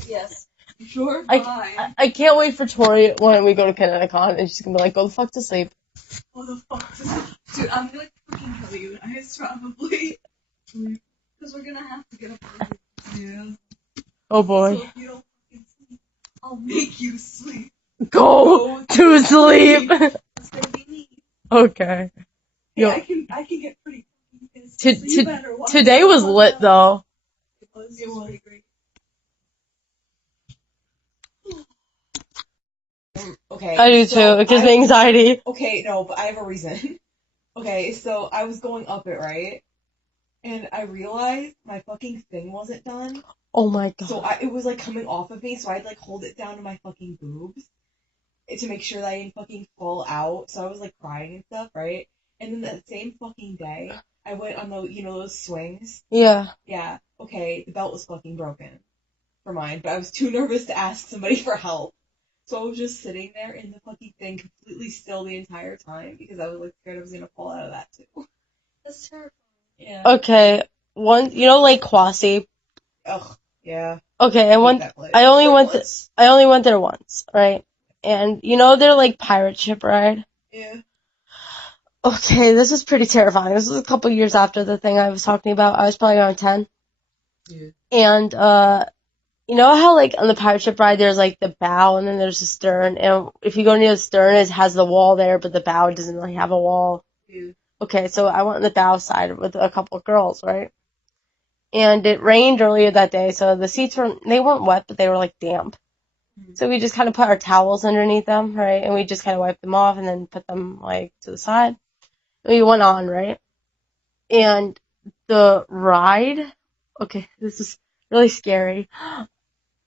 Yes. You sure? Bye. I can't wait for Tori when we go to CanadaCon and she's gonna be like, go the fuck to sleep. What the fuck? Dude, I'm gonna fucking kill you guys, probably. Because we're gonna have to get up early. Yeah. Oh boy. So if you don't fucking sleep, I'll make you sleep. Go to sleep. It's gonna be me. Okay. Yeah, Yo, I can get pretty fucking pissed. To- so you to- better watch today was lit though. It was pretty great. Okay. I do so too. It gives me anxiety. Okay, no, but I have a reason. Okay, so I was going up it, right? and I realized my fucking thing wasn't done. Oh my god. So it was like coming off of me, so I'd like hold it down to my fucking boobs to make sure that I didn't fucking fall out. So I was like crying and stuff, right? And then that same fucking day, I went on those swings. Yeah. Yeah. Okay, the belt was fucking broken for mine, but I was too nervous to ask somebody for help. So I was just sitting there in the fucking thing completely still the entire time because I was like scared I was gonna fall out of that too. That's terrifying. Yeah. Okay. Lake Quasi. Ugh. Yeah. Okay, That place. I only went there once, right? And their like pirate ship ride. Yeah. Okay, this is pretty terrifying. This was a couple years after the thing I was talking about. I was probably around 10. Yeah. And you know how like on the pirate ship ride there's like the bow and then there's the stern, and if you go near the stern it has the wall there, but the bow doesn't really have a wall. Yeah. Okay, so I went on the bow side with a couple of girls, right? And it rained earlier that day, so the seats weren't wet, but they were like damp. So we just kind of put our towels underneath them, right? And we just kind of wiped them off and then put them like to the side. And we went on, right? And the ride, okay, this is really scary.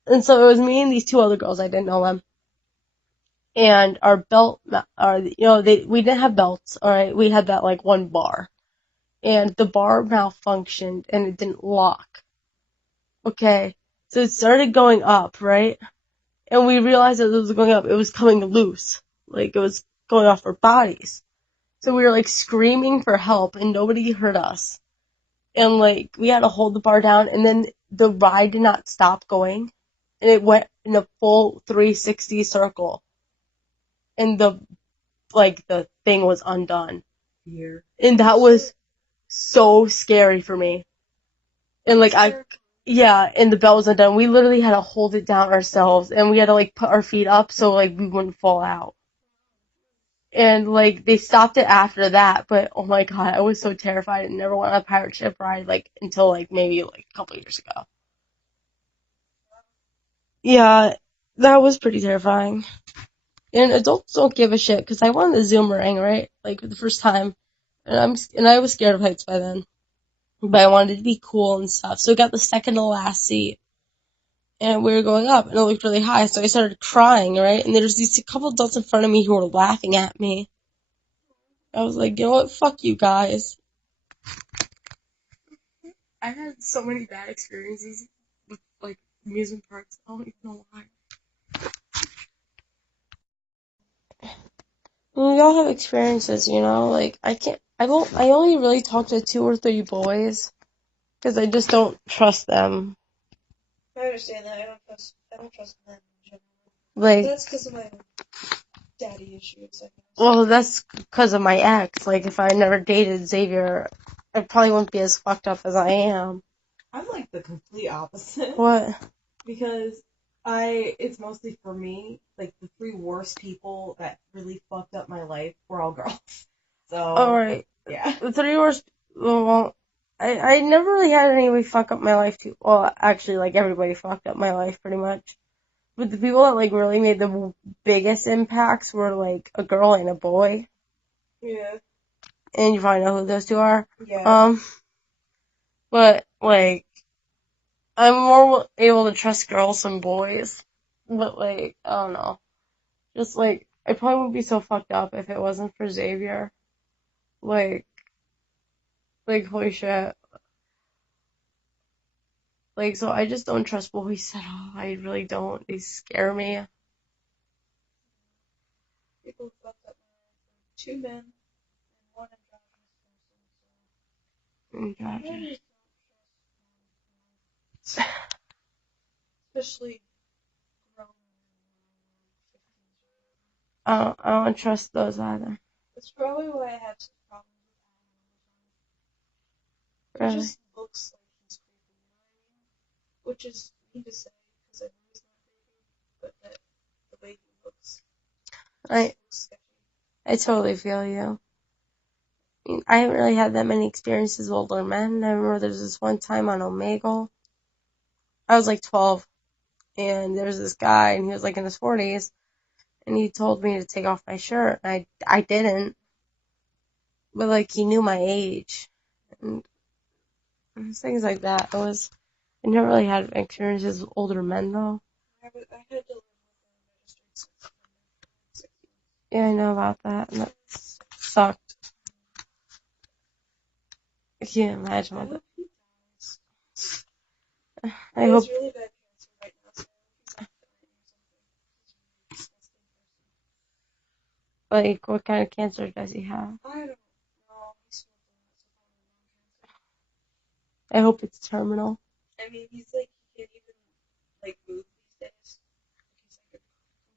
And so it was me and these two other girls, I didn't know them. And our belt, we didn't have belts, alright? We had that like one bar. And the bar malfunctioned and it didn't lock. Okay, so it started going up, right? And we realized that it was going up, it was coming loose. Like, it was going off our bodies. So we were like screaming for help and nobody heard us. And like, we had to hold the bar down and then the ride did not stop going. And it went in a full 360 circle. And the thing was undone. Here. And that was so scary for me. And like, and the belt was undone. We literally had to hold it down ourselves and we had to like put our feet up so like we wouldn't fall out. And like, they stopped it after that, but oh my god, I was so terrified and never went on a pirate ship ride like until like maybe like a couple years ago. Yeah, that was pretty terrifying. And adults don't give a shit because I wanted the Zoomerang, right? Like the first time, and I was scared of heights by then, but I wanted to be cool and stuff. So we got the second to last seat, and we were going up, and it looked really high. So I started crying, right? And there's these couple adults in front of me who were laughing at me. I was like, you know what? Fuck you guys. I've had so many bad experiences with like amusement parks. I don't even know why. We all have experiences, like I only really talk to 2 or 3 boys because I just don't trust them. I understand that. I don't trust men in general. Like, But that's because of my daddy issues, I guess. well, that's because of my ex. Like, if I never dated Xavier, I probably wouldn't be as fucked up as I am. I'm like the complete opposite. What? Because it's mostly for me, like the 3 worst people that really fucked up my life were all girls. So. Alright. Yeah. The 3 worst, well, I never really had anybody fuck up my life too. Well, actually, like, everybody fucked up my life pretty much. But the people that, like, really made the biggest impacts were, like, a girl and a boy. Yeah. And you probably know who those 2 are. Yeah. But, like, I'm more able to trust girls than boys. But, like, I don't know. Just, like, I probably wouldn't be so fucked up if it wasn't for Xavier. Like, holy shit. Like, so I just don't trust boys at all. I really don't. They scare me. People fucked up my 2 men and 1 androgynous person. God. Especially grown I don't trust those either. That's probably why I have some problems with Really. It just looks like he's creepy, you know what I mean? Which is mean to say, because I know he's not creepy, but that the way he looks I sketchy. I totally feel you. I mean, I haven't really had that many experiences with older men. I remember there was this one time on Omegle. I was like 12, and there was this guy, and he was like in his 40s, and he told me to take off my shirt, and I didn't. But like, he knew my age. And It was things like that. I never really had experiences with older men though. I had to live with them magistrates. Yeah, I know about that, and that sucked. I can't imagine what that. He dies. I He hope. has really bad cancer right now, so he's not dying or something. He's a really disgusting person. Like, what kind of cancer does he have? I don't know. He smoked a lot, so probably lung cancer. I hope it's terminal. I mean, he's like, he can't even, like, move these days. He's like a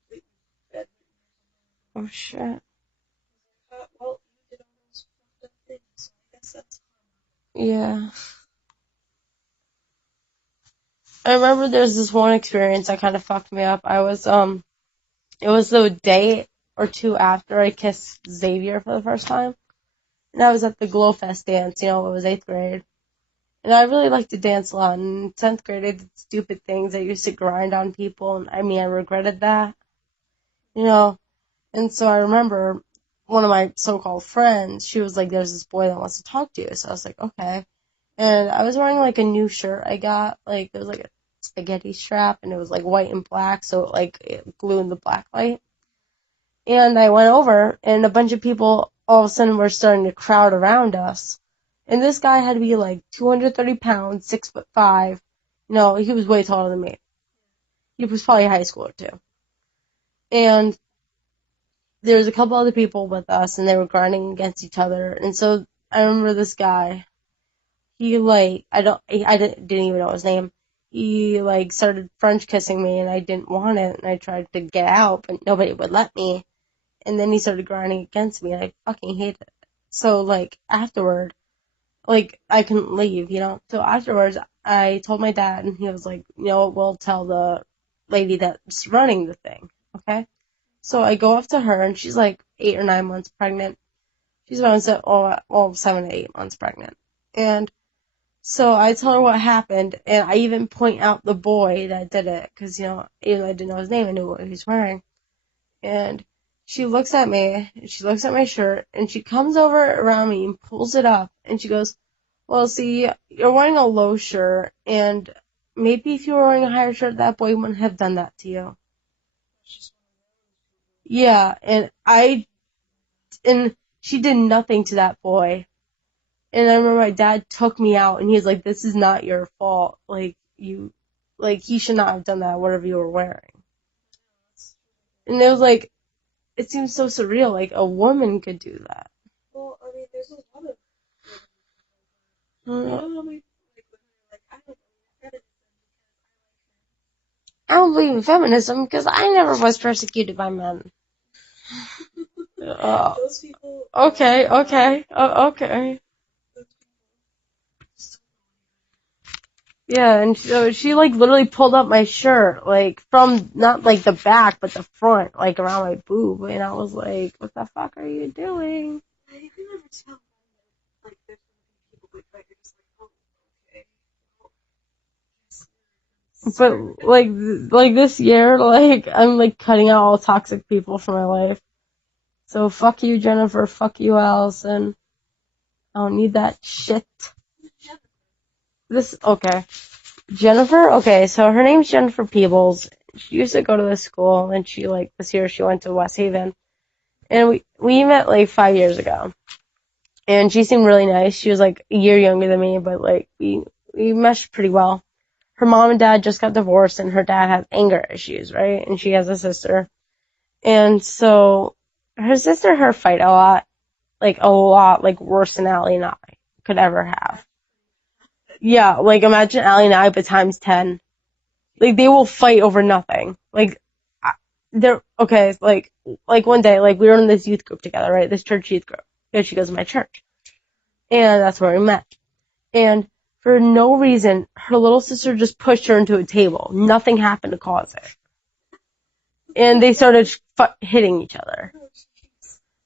completely bedridden or something. Oh shit. Well, you did all those fucked up things, so I guess that's Yeah. I remember there's this one experience that kind of fucked me up. It was the day or two after I kissed Xavier for the first time. And I was at the Glow Fest dance, it was 8th grade. And I really liked to dance a lot. And in 10th grade, I did stupid things. I used to grind on people, and I regretted that. And so I remember one of my so-called friends, she was like, there's this boy that wants to talk to you. So I was like, okay. And I was wearing like a new shirt I got, like it was like a spaghetti strap, and it was like white and black, so it glue in the black light. And I went over, and a bunch of people all of a sudden were starting to crowd around us. And this guy had to be like 230 pounds, 6'5". He was way taller than me. He was probably a high schooler too. And there was a couple other people with us, and they were grinding against each other. And so I remember this guy. He I didn't even know his name. He started French kissing me, and I didn't want it, and I tried to get out, but nobody would let me. And then he started grinding against me, and I fucking hated it. So afterward, I couldn't leave, So afterwards, I told my dad, and he was like, we'll tell the lady that's running the thing, okay? So I go up to her, and she's like 8 or 9 months pregnant. She's around 7 to 8 months pregnant. And so I tell her what happened, and I even point out the boy that did it, because, even though I didn't know his name, I knew what he was wearing. And she looks at me, and she looks at my shirt, and she comes over around me and pulls it up, and she goes, well, see, you're wearing a low shirt, and maybe if you were wearing a higher shirt, that boy wouldn't have done that to you. Yeah, and she did nothing to that boy. And I remember my dad took me out, and he was like, this is not your fault. He should not have done that, whatever you were wearing. And it was like, it seems so surreal, like a woman could do that. Well, I mean, there's a lot of I how many I don't believe in feminism because I never was persecuted by men. those people. Okay. Yeah, and so she literally pulled up my shirt, from not the back, but the front, around my boob, and I was like, what the fuck are you doing? You can never tell there's people you're just like, oh, okay. But this year, I'm cutting out all toxic people from my life. So fuck you, Jennifer, fuck you, Allison. I don't need that shit. Okay. Jennifer? Okay, so her name's Jennifer Peebles. She used to go to this school, and she, this year she went to West Haven. And we met, 5 years ago. And she seemed really nice. She was, a year younger than me, but, we meshed pretty well. Her mom and dad just got divorced, and her dad has anger issues, right? And she has a sister. And so, her sister and her fight a lot, worse than Allie and I could ever have. Yeah, imagine Allie and I, but times 10. They will fight over nothing. Okay, one day, we were in this youth group together, right? This church youth group. And she goes to my church. And that's where we met. And for no reason, her little sister just pushed her into a table. Nothing happened to cause it. And they started hitting each other.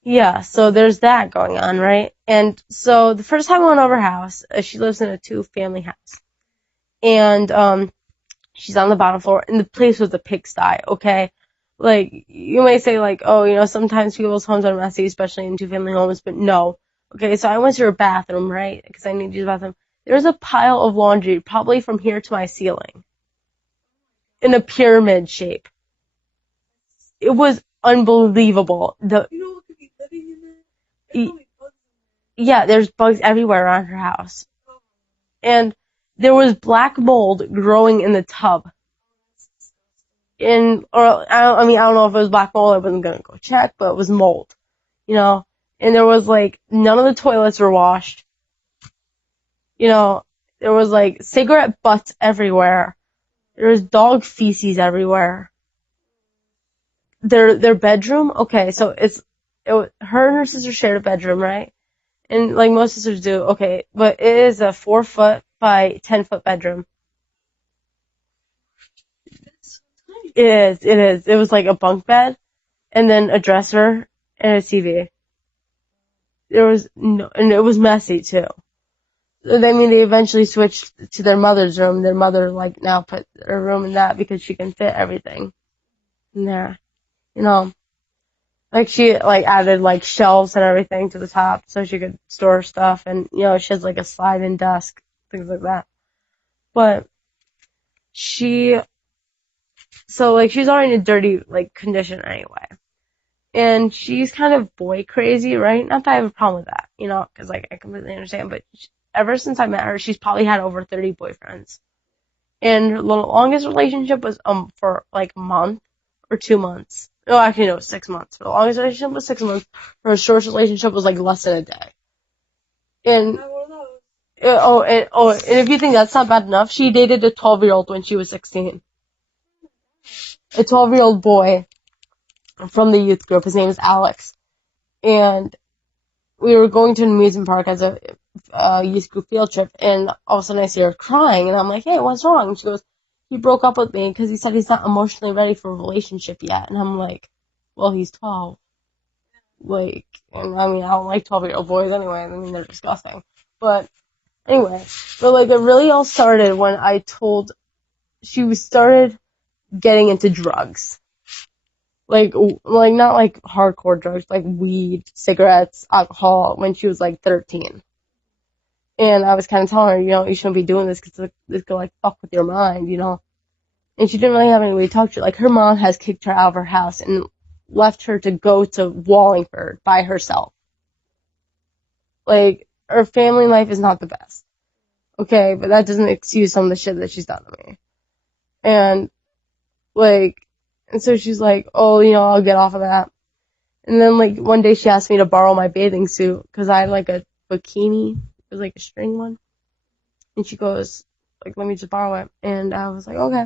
Yeah, so there's that going on, right? And so the first time I went over her house, she lives in a 2-family house. And, she's on the bottom floor, and the place was a pigsty, okay? You may say, oh, sometimes people's homes are messy, especially in 2-family homes, but no. Okay, so I went to her bathroom, right? Because I need to use the bathroom. There's a pile of laundry, probably from here to my ceiling, in a pyramid shape. It was unbelievable. You know what could be living in there? There's probably bugs in Yeah, there's bugs everywhere around her house. And there was black mold growing in the tub. I don't know if it was black mold. I wasn't gonna go check, but it was mold, you know. And there was like none of the toilets were washed. You know, there was like cigarette butts everywhere. There was dog feces everywhere. Their bedroom, okay, so her and her sister shared a bedroom, right? And like most sisters do, okay, but it is a 4 foot by 10 foot bedroom. It is. It was like a bunk bed, and then a dresser and a TV. And it was messy too. I mean, they eventually switched to their mother's room. Their mother like now put her room in that because she can fit everything in there. You know, like she like added like shelves and everything to the top so she could store stuff, and you know she has like a slide-in desk, things like that. But she's already in a dirty like condition anyway. And she's kind of boy crazy, right? Not that I have a problem with that, you know, because like I completely understand. But ever since I met her, she's probably had over 30 boyfriends. And the longest relationship was for like a month or 2 months. No, actually no, 6 months. The longest relationship was 6 months. Her shortest relationship was like less than a day. And and if you think that's not bad enough, she dated a 12-year-old when she was 16. A 12-year-old boy from the youth group. His name is Alex. And we were going to an amusement park as a youth group field trip, and all of a sudden I see her crying, and I'm like, hey, what's wrong? And she goes, he broke up with me because he said he's not emotionally ready for a relationship yet. And I'm like, well, he's 12. Like, and I mean, I don't like 12-year-old boys anyway. I mean, they're disgusting. But anyway, like, it really all started when she started getting into drugs. Like not like hardcore drugs, like weed, cigarettes, alcohol, when she was like 13. And I was kind of telling her, you know, you shouldn't be doing this because this could like fuck with your mind, you know. And she didn't really have anybody to talk to. Like, her mom has kicked her out of her house and left her to go to Wallingford by herself. Like, her family life is not the best. Okay, but that doesn't excuse some of the shit that she's done to me. And so she's like, oh, you know, I'll get off of that. And then, like, one day she asked me to borrow my bathing suit because I had, like, a bikini. It was, like, a string one. And she goes, like, let me just borrow it. And I was like, okay.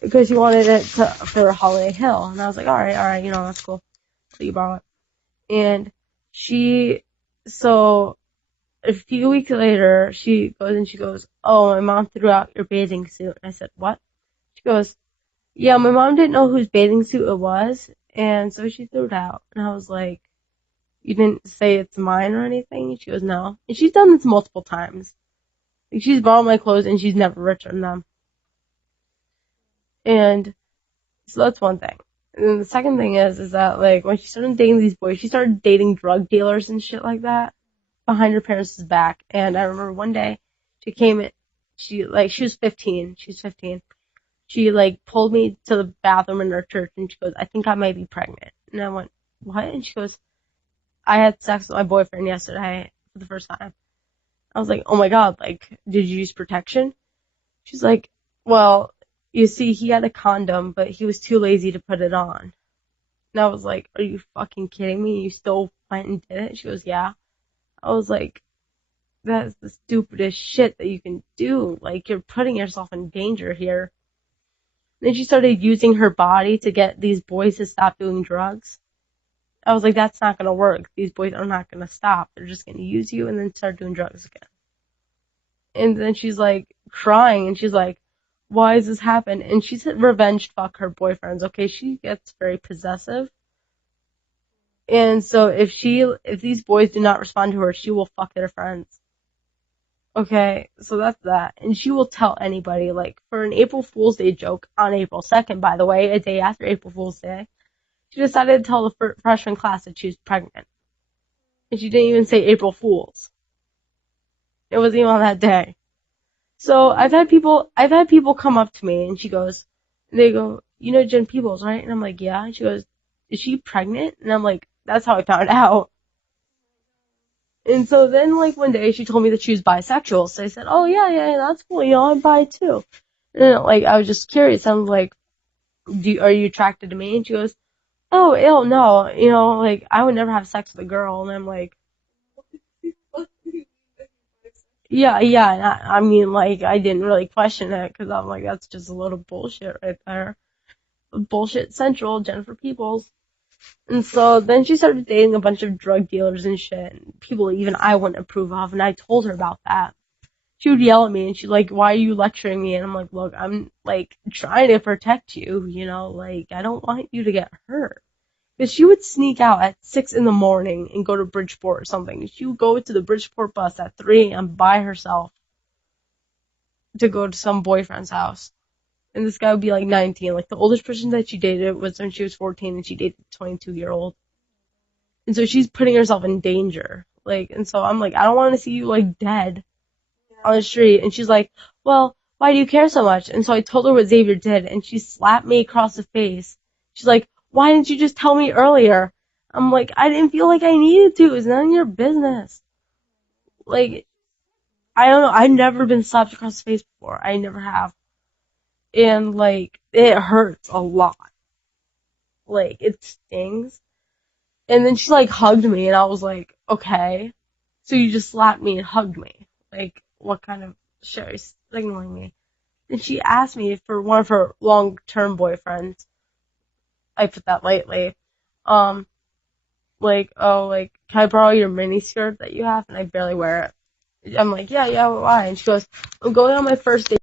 Because she wanted it for Holiday Hill. And I was like, alright, you know, that's cool. So you borrow it. And so a few weeks later, she goes, oh, my mom threw out your bathing suit. And I said, what? She goes, yeah, my mom didn't know whose bathing suit it was, and so she threw it out. And I was like, you didn't say it's mine or anything? She goes, no. And she's done this multiple times. Like, she's borrowed my clothes and she's never returned them. And so that's one thing. And then the second thing is that, like, when she started dating these boys, she started dating drug dealers and shit like that behind her parents' back. And I remember one day she was 15. She's 15. She, like, pulled me to the bathroom in her church, and she goes, I think I might be pregnant. And I went, what? And she goes, I had sex with my boyfriend yesterday for the first time. I was like, oh my god, like, did you use protection? She's like, well, you see, he had a condom, but he was too lazy to put it on. And I was like, are you fucking kidding me? You still went and did it? She goes, yeah. I was like, that's the stupidest shit that you can do. Like, you're putting yourself in danger here. Then she started using her body to get these boys to stop doing drugs. I was like, that's not going to work. These boys are not going to stop. They're just going to use you and then start doing drugs again. And then she's like crying and she's like, why does this happen? And she's revenge fuck her boyfriends. Okay, she gets very possessive. And so if these boys do not respond to her, she will fuck their friends. Okay, so that's that. And she will tell anybody, like, for an April Fool's Day joke on April 2nd, by the way, a day after April Fool's Day, she decided to tell the freshman class that she was pregnant. And she didn't even say April Fool's. It wasn't even on that day. So I've had people come up to me and they go, you know Jen Peebles, right? And I'm like, yeah. And she goes, is she pregnant? And I'm like, that's how I found out. And so then, like, one day she told me that she was bisexual. So I said, oh, yeah, that's cool. You know, I'm bi too. And, like, I was just curious. I was like, are you attracted to me? And she goes, oh, ew, no. You know, like, I would never have sex with a girl. And I'm like, yeah. And I mean, like, I didn't really question it because I'm like, that's just a little bullshit right there. Bullshit central, Jennifer Peoples. And so then she started dating a bunch of drug dealers and shit, and people even I wouldn't approve of, and I told her about that. She would yell at me, and she's like, why are you lecturing me? And I'm like, look, I'm, like, trying to protect you, you know, like, I don't want you to get hurt. Because she would sneak out at 6 in the morning and go to Bridgeport or something. She would go to the Bridgeport bus at 3 a.m. by herself to go to some boyfriend's house. And this guy would be like 19. Like, the oldest person that she dated was when she was 14, and she dated a 22-year-old. And so she's putting herself in danger. Like, and so I'm like, I don't want to see you, like, dead on the street. And she's like, well, why do you care so much? And so I told her what Xavier did, and she slapped me across the face. She's like, why didn't you just tell me earlier? I'm like, I didn't feel like I needed to. It's none of your business. Like, I don't know. I've never been slapped across the face before. I never have. And, like, it hurts a lot. Like, it stings. And then she, like, hugged me, and I was like, okay. So you just slapped me and hugged me. Like, what kind of shit are you signaling me? And she asked me for one of her long-term boyfriends. I put that lightly. Like, oh, like, can I borrow your mini skirt that you have? And I barely wear it. I'm like, yeah, why? And she goes, I'm going on my first date.